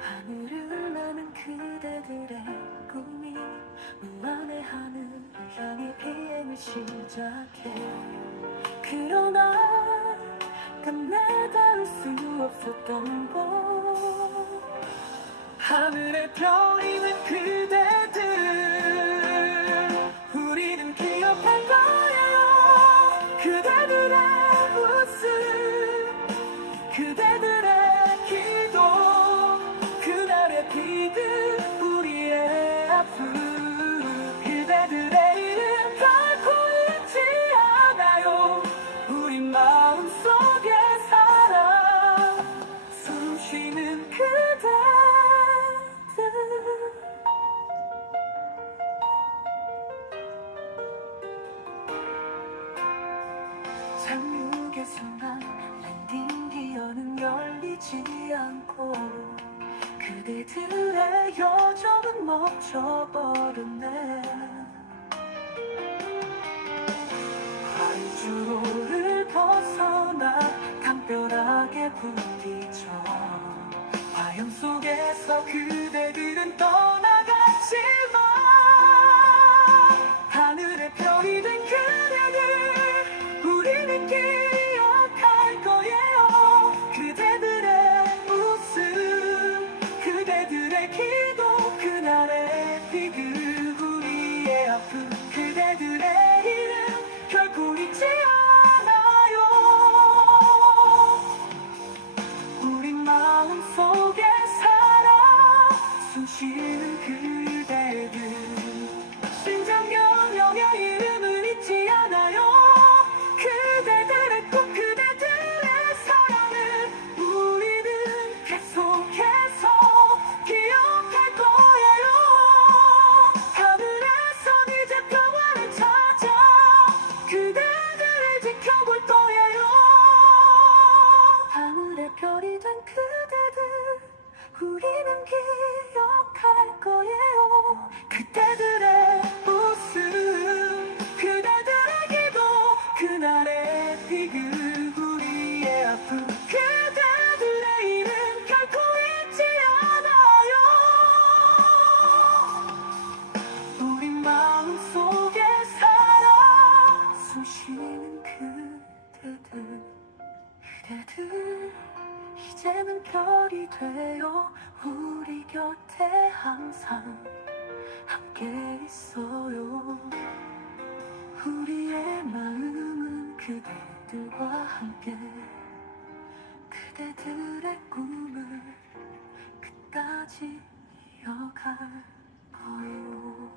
하늘을 나는 그대들의 꿈이 무한의 하늘을 향해 비행을 시작해. 그러나 끝내닿을 수 없었던 곳 하늘의 별이는 그대 착륙에서 난 랜딩 기어는 열리지 않고 그대들의 여정은 멈춰버렸네. 활주로를 벗어나 담벼락에 부딪혀 화염 속에서 그대들은 떠나갔지 그대들의 이름 결코 잊지 않아요. 우리 마음속에 살아 숨쉬는 그대들 그대들. 이제는 별이 되어 우리 곁에 항상 함께 있어요. 우리의 마음은 그대들과 함께 그대들의 꿈을 끝까지 이어갈 거예요